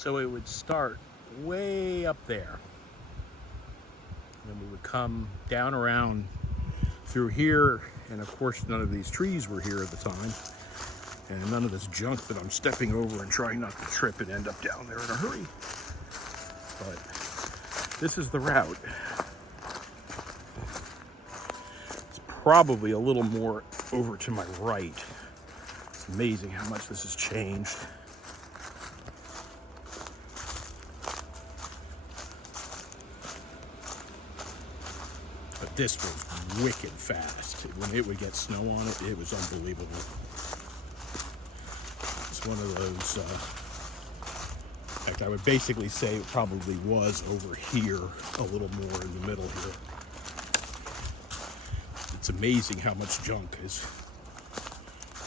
So it would start way up there. And we would come down around through here. And of course, none of these trees were here at the time. And none of this junk that I'm stepping over and trying not to trip and end up down there in a hurry. But this is the route. It's probably a little more over to my right. It's amazing how much this has changed. But this was wicked fast. When it would get snow on it, it was unbelievable. It's one of those, in fact, I would basically say it probably was over here, a little more in the middle here. It's amazing how much junk has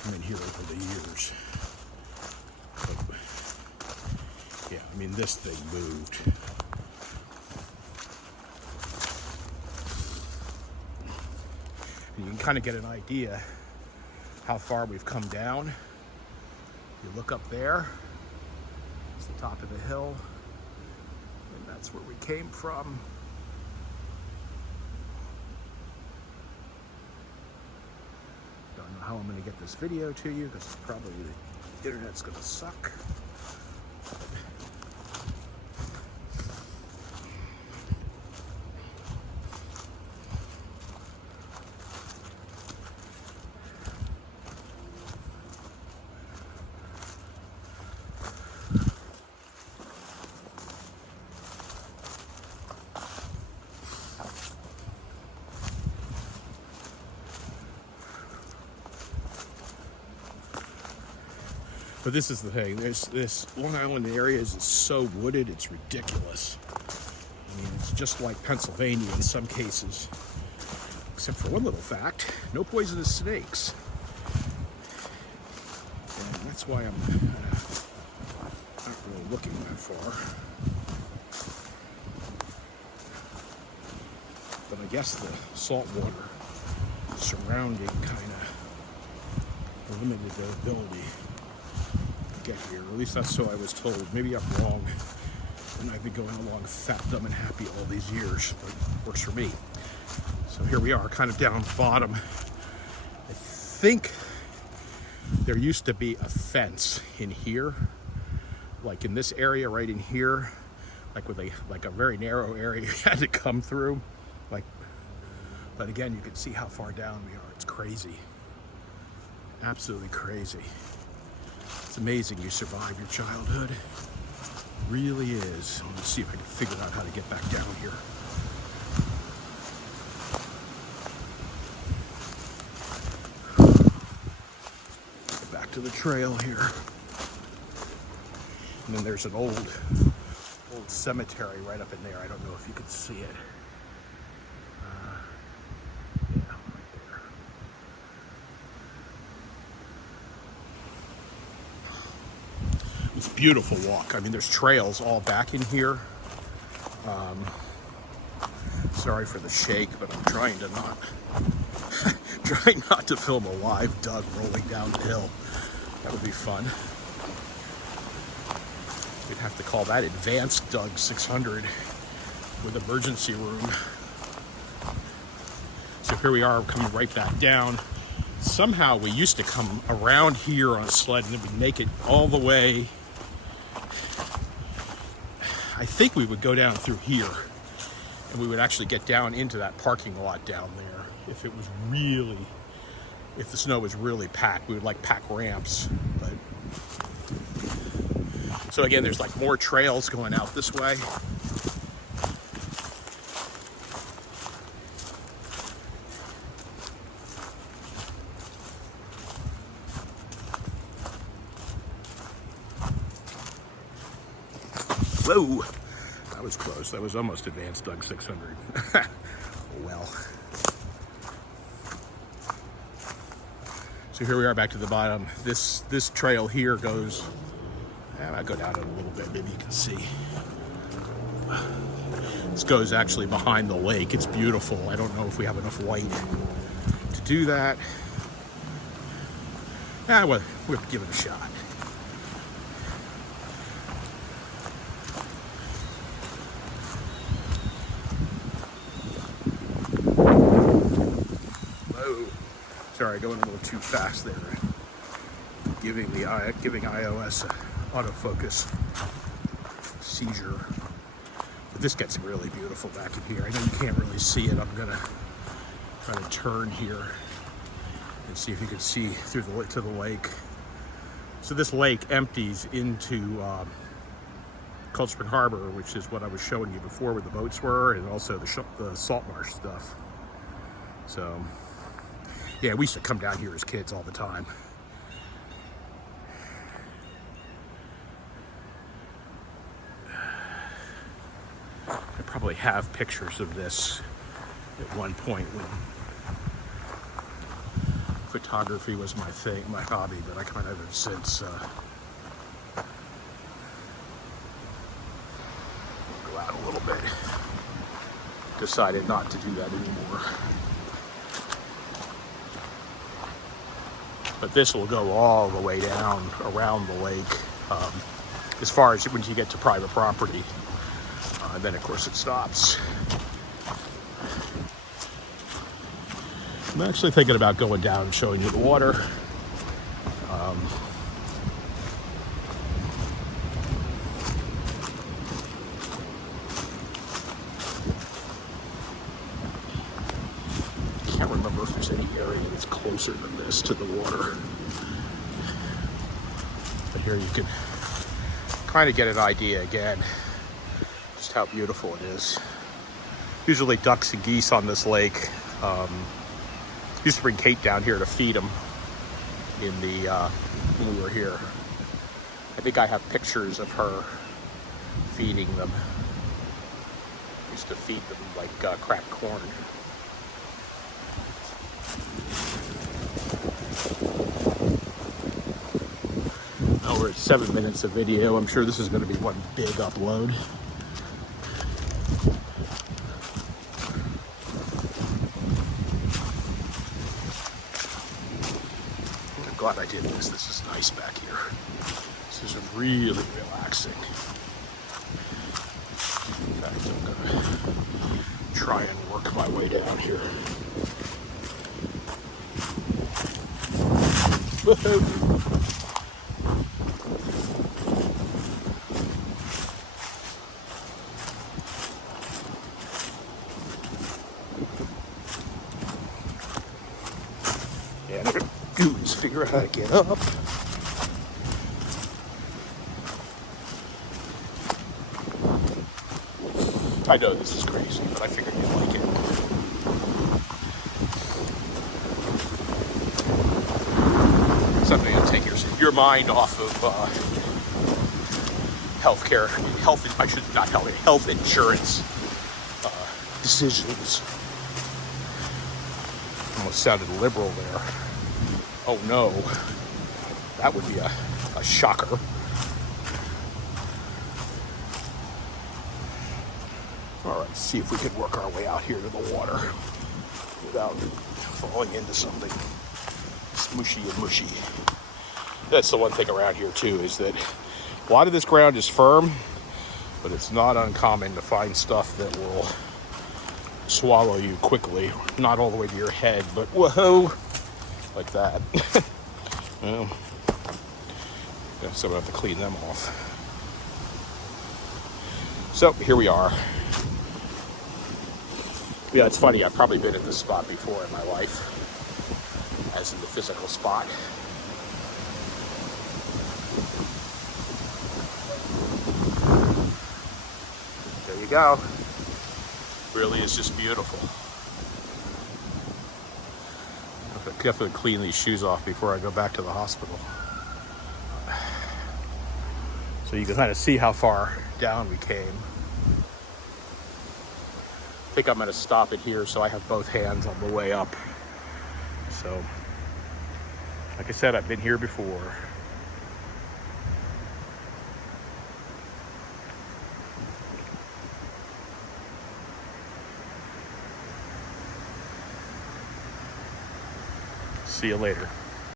come in here over the years. But, yeah, I mean, this thing moved. And you can kind of get an idea how far we've come down. You look up there, it's the top of the hill, and that's where we came from. Don't know how I'm going to get this video to you because probably the internet's going to suck. But this is the thing, this Long Island area is so wooded, it's ridiculous. I mean, it's just like Pennsylvania in some cases. Except for one little fact, no poisonous snakes. And that's why I'm not really looking that far. But I guess the salt water surrounding kind of limited their ability get here. At least that's so I was told. Maybe I'm wrong, and I've been going along fat, dumb, and happy all these years, but it works for me. So here we are, kind of down the bottom. I think there used to be a fence in here, like in this area right in here, like with a very narrow area you had to come through. But again, you can see how far down we are. It's crazy, absolutely crazy. It's amazing you survive your childhood. It really is. I'm gonna see if I can figure out how to get back down here. Get back to the trail here. And then there's an old cemetery right up in there. I don't know if you can see it. Beautiful walk. I mean, there's trails all back in here. Sorry for the shake, but I'm trying to not to film a live Doug rolling down the hill. That would be fun. We'd have to call that advanced Doug 600 with emergency room. So here we are, coming right back down. Somehow we used to come around here on a sled and then we'd make it all the way. I think we would go down through here and we would actually get down into that parking lot down there. If the snow was really packed, we would like pack ramps. But so again, there's like more trails going out this way. Whoa, that was close. That was almost advanced Doug 600. Well. So here we are back to the bottom. This trail here goes, and I'll go down it a little bit, maybe you can see. This goes actually behind the lake. It's beautiful. I don't know if we have enough white to do that. Well, we'll give it a shot. Sorry, going a little too fast there. Giving iOS a autofocus seizure. But this gets really beautiful back in here. I know you can't really see it. I'm gonna try to turn here and see if you can see through to the lake. So this lake empties into Cold Spring Harbor, which is what I was showing you before, where the boats were, and also the salt marsh stuff. So yeah, we used to come down here as kids all the time. I probably have pictures of this at one point when photography was my thing, my hobby, but I kind of have since go out a little bit. Decided not to do that anymore. But this will go all the way down around the lake, as far as when you get to private property. And then, of course, it stops. I'm actually thinking about going down and showing you the water. Can't remember if there's any area that's closer than this to the water. But here you can kind of get an idea again just how beautiful it is. Usually ducks and geese on this lake. Used to bring Kate down here to feed them in the when we were here. I think I have pictures of her feeding them. Used to feed them like cracked corn. Now we're at 7 minutes of video. I'm sure this is going to be one big upload. Glad I did this. This is nice back here. This is really relaxing. In fact, I'm gonna try and work my way down here. Woohoo! Figure out how to get up. I know this is crazy, but I figured you'd like it. Something to take your mind off of health insurance decisions. Almost sounded liberal there. Oh no, that would be a shocker. All right, see if we can work our way out here to the water without falling into something smooshy and mushy. That's the one thing around here too, is that a lot of this ground is firm, but it's not uncommon to find stuff that will swallow you quickly. Not all the way to your head, but whoa. Like that. Well, yeah, so we'll have to clean them off. So here we are. Yeah, it's funny. I've probably been at this spot before in my life, as in the physical spot. There you go. Really is just beautiful. Definitely clean these shoes off before I go back to the hospital. So you can kind of see how far down we came. I think I'm going to stop it here so I have both hands on the way up. So, like I said, I've been here before. See you later.